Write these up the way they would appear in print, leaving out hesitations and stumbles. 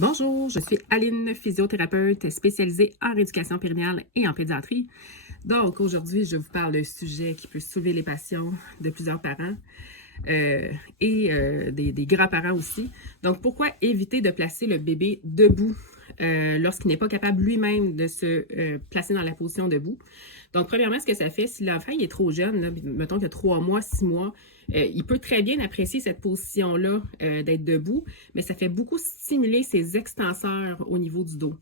Bonjour, je suis Aline, physiothérapeute spécialisée en rééducation périnéale et en pédiatrie. Donc, aujourd'hui, je vous parle d'un sujet qui peut soulever les passions de plusieurs parents et des grands-parents aussi. Donc, pourquoi éviter de placer le bébé debout lorsqu'il n'est pas capable lui-même de se placer dans la position debout? Donc, premièrement, ce que ça fait, si l'enfant il est trop jeune, là, mettons qu'il a 3 mois, 6 mois, il peut très bien apprécier cette position-là d'être debout, mais ça fait beaucoup stimuler ses extenseurs au niveau du dos.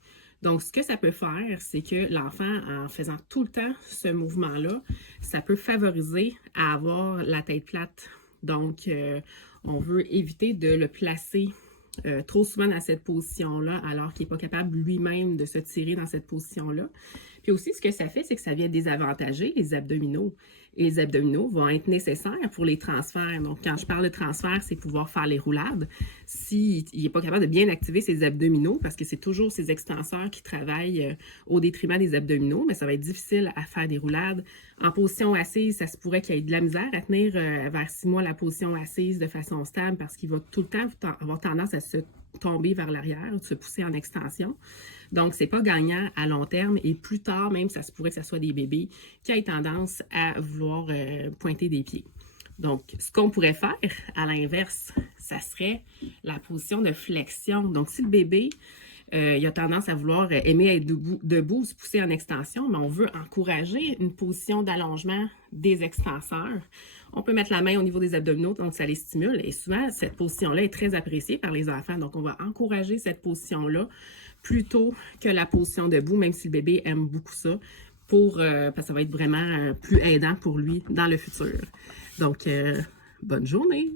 Donc, ce que ça peut faire, c'est que l'enfant, en faisant tout le temps ce mouvement-là, ça peut favoriser à avoir la tête plate. Donc, on veut éviter de le placer trop souvent dans cette position-là, alors qu'il n'est pas capable lui-même de se tirer dans cette position-là. Puis aussi, ce que ça fait, c'est que ça vient désavantager les abdominaux. Et les abdominaux vont être nécessaires pour les transferts. Donc, quand je parle de transfert, c'est pouvoir faire les roulades. S'il n'est pas capable de bien activer ses abdominaux, parce que c'est toujours ses extenseurs qui travaillent au détriment des abdominaux, mais ça va être difficile à faire des roulades. En position assise, ça se pourrait qu'il y ait de la misère à tenir vers 6 mois la position assise de façon stable parce qu'il va tout le temps avoir tendance à se tomber vers l'arrière, de se pousser en extension. Donc, c'est pas gagnant à long terme et plus tard, même, ça se pourrait que ce soit des bébés qui aient tendance à vouloir pointer des pieds. Donc, ce qu'on pourrait faire, à l'inverse, ça serait la position de flexion. Donc, si le bébé il a tendance à vouloir aimer être debout, se pousser en extension, mais on veut encourager une position d'allongement des extenseurs. On peut mettre la main au niveau des abdominaux, donc ça les stimule. Et souvent, cette position-là est très appréciée par les enfants. Donc, on va encourager cette position-là plutôt que la position debout, même si le bébé aime beaucoup ça, parce que ça va être vraiment plus aidant pour lui dans le futur. Donc, bonne journée!